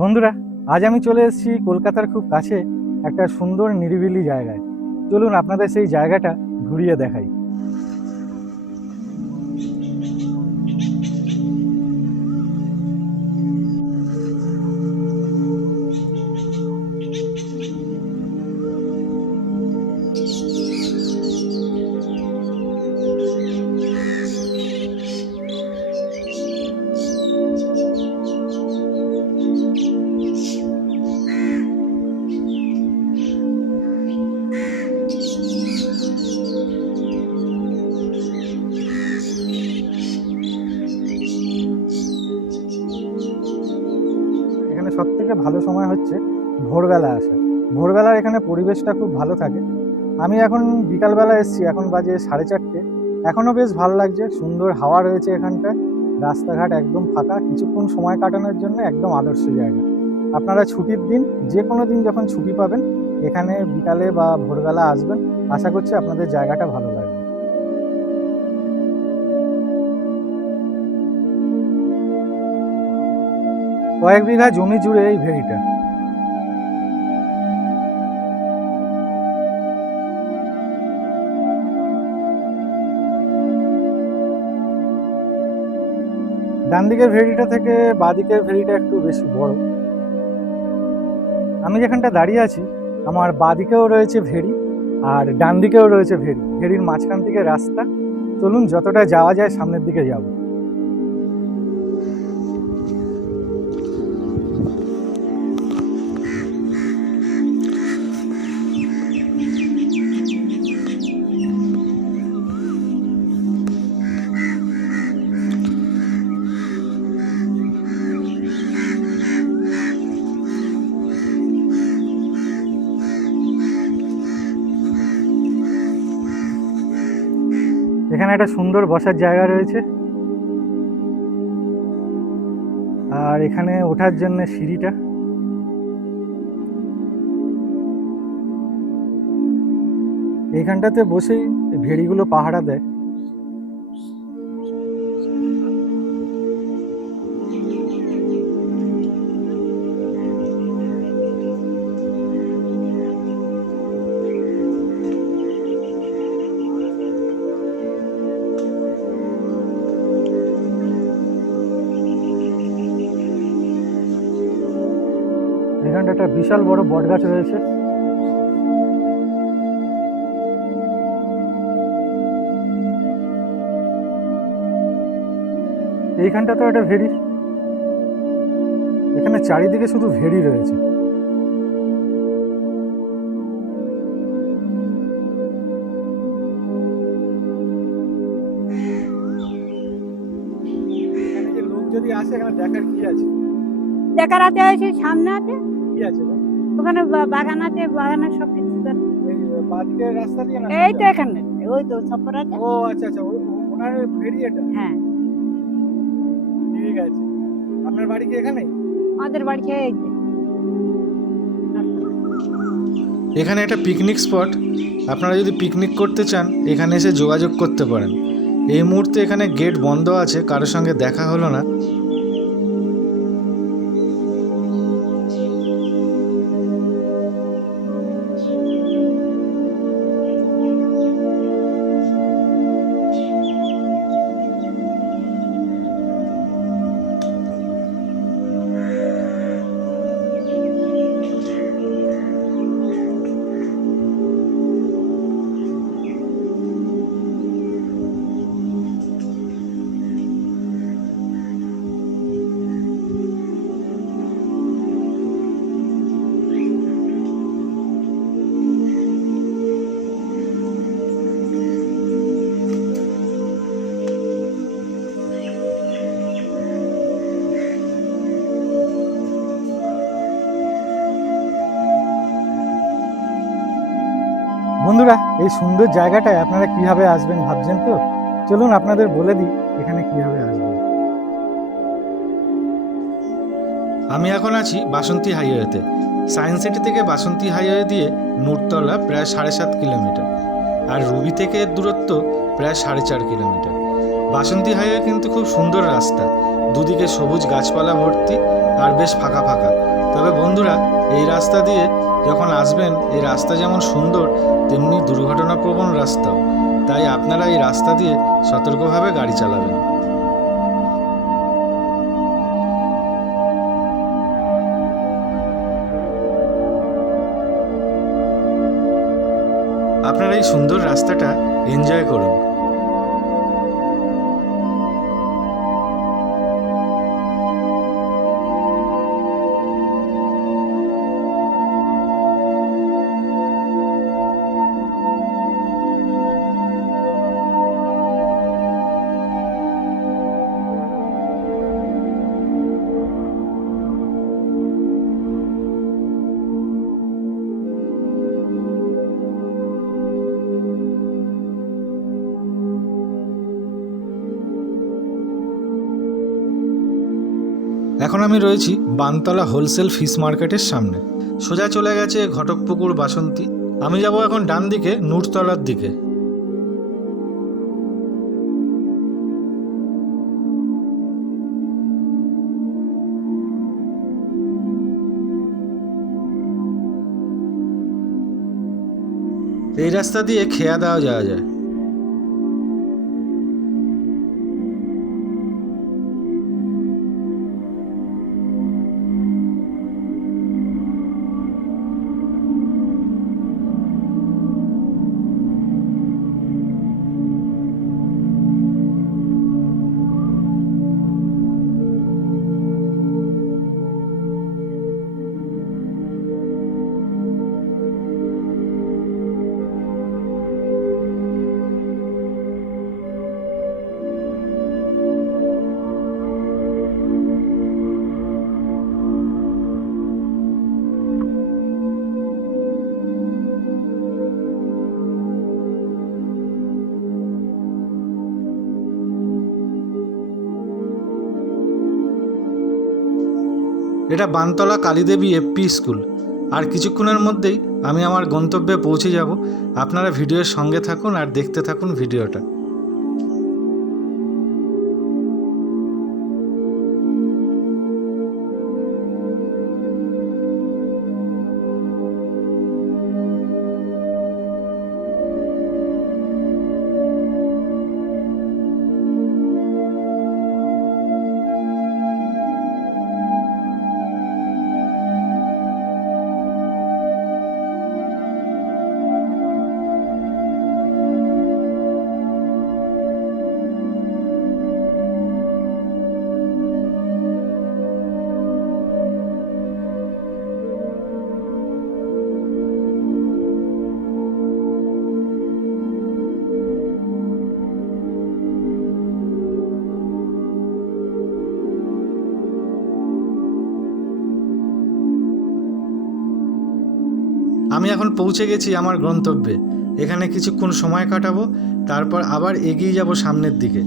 বন্ধুরা, আজ আমি চলে এসেছি কলকাতার খুব কাছে একটা সুন্দর নিরিবিলি জায়গায়। চলুন আপনাদের সেই জায়গাটা ঘুরিয়ে দেখাই। ভালো সময় হচ্ছে ভোরবেলা আসা। ভোরবেলার এখানে পরিবেশটা খুব ভালো থাকে। আমি এখন বিকালবেলা এসেছি, এখন বাজে সাড়ে চারটে। এখনও বেশ ভালো লাগছে, সুন্দর হাওয়া রয়েছে এখানটায়। রাস্তাঘাট একদম ফাঁকা, কিছুক্ষণ সময় কাটানোর জন্য একদম আদর্শ জায়গা। আপনারা ছুটির দিন, যে কোনো দিন যখন ছুটি পাবেন, এখানে বিকালে বা ভোরবেলা আসবেন। আশা করছি আপনাদের জায়গাটা ভালো লাগবে। কয়েক বিঘা জমি জুড়ে এই ভেড়িটা। ডান দিকের ভেড়িটা থেকে বাঁ দিকের ভেড়িটা একটু বেশি বড়। আমি যেখানটা দাঁড়িয়ে আছি, আমার বাঁ দিকেও রয়েছে ভেড়ি আর ডান দিকেও রয়েছে ভেড়ি। ভেড়ির মাঝখান থেকে রাস্তা। চলুন যতটা যাওয়া যায় সামনের দিকে যাব। এখানে একটা সুন্দর বসার জায়গা রয়েছে। আর এখানে ওঠার জন্য সিঁড়িটা। এইখানটাতে বসেই ভেড়িগুলো পাহারা দেয়। এখানটা একটা বিশাল বড় বট গাছ রয়েছে। এইখানটা তো একটা ভেড়ি এখানে চারিদিকে শুধু ভেড়ি রয়েছে। লোক যদি আসে এখানে দেখার কি আছে? দেখার আছে সামনে আছে। কি আছে ওখানে বাগান আছে বাগানের সব কিছু। এই রাস্তা দিয়ে না এই তো এখানে। ওই তো সফর আছে। ও আচ্ছা আচ্ছা ওনার ভেড়ি এটা হ্যাঁ। ঠিক আছে। আপনার বাড়ি কি এখানে? আমাদের বাড়ি খেয়ে এই এখানে একটা পিকনিক স্পট আপনারা যদি পিকনিক করতে চান এখানে এসে যোগাযোগ করতে পারেন। এই মুহূর্তে এখানে গেট বন্ধ আছে কারোর সঙ্গে দেখা হলো না। বন্ধুরা, এই সুন্দর জায়গাটায় আপনারা কীভাবে আসবেন ভাবছেন তো? চলুন আপনাদের বলে দিই, এখানে কীভাবে আসবেন। আমি এখন আছি বাসন্তী হাইওয়েতে। সায়েন্স সিটি থেকে বাসন্তী হাইওয়ে দিয়ে নূরতলা প্রায় সাড়ে সাত কিলোমিটার আর রুবি থেকে দূরত্ব প্রায় সাড়ে চার কিলোমিটার। বাসন্তী হাইওয়ে কিন্তু খুব সুন্দর রাস্তা। দুদিকে সবুজ গাছপালা ভর্তি আর বেশ ফাঁকা ফাঁকা। তবে বন্ধুরা, এই রাস্তা দিয়ে যখন আসবেন, এই রাস্তা যেমন সুন্দর, তেমনি দুর্ঘটনাপ্রবণ রাস্তাও। তাই আপনারা এই রাস্তা দিয়ে সতর্কভাবে গাড়ি চালাবেন। আপনারা এই সুন্দর রাস্তাটা এনজয় করুন। এখন আমি রয়েছি বানতলা হোলসেল ফিশ মার্কেটের সামনে। সোজা চলে গেছে ঘটকপুকুর বাসন্তী। আমি যাব এখন ডান দিকে, নূরতলার দিকে। এই রাস্তা দিয়ে খেয়া দেওয়া যাওয়া যায়। এটা বানতলা কালীদেবী এফপি স্কুল। আর কিছুক্ষণের মধ্যেই আমি আমার গন্তব্যে পৌঁছে যাব। আপনারা ভিডিওর সঙ্গে থাকুন আর দেখতে থাকুন ভিডিওটা। আমি এখন পৌঁছে গেছি আমার গন্তব্যে। এখানে কিছুক্ষণ সময় কাটাবো, তারপর আবার এগিয়ে যাব সামনের দিকে।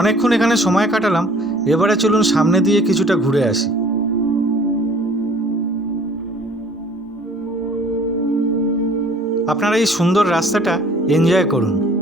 অনেকক্ষণ এখানে সময় কাটালাম এবারে চলুন সামনে দিয়ে কিছুটা ঘুরে আসি। আপনারা এই সুন্দর রাস্তাটা এনজয় করুন।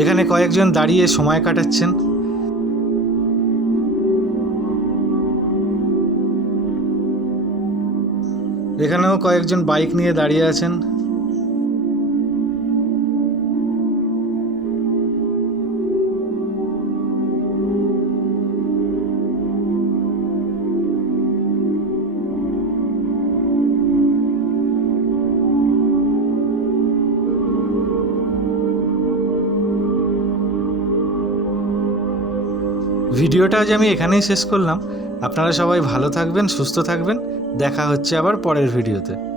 এখানে কয়েকজন দাঁড়িয়ে সময় কাটাচ্ছেন। এখানেও কয়েকজন বাইক নিয়ে দাঁড়িয়ে আছেন। ভিডিওটা আজ আমি এখানেই শেষ করলাম। আপনারা সবাই ভালো থাকবেন, সুস্থ থাকবেন। দেখা হচ্ছে আবার পরের ভিডিওতে।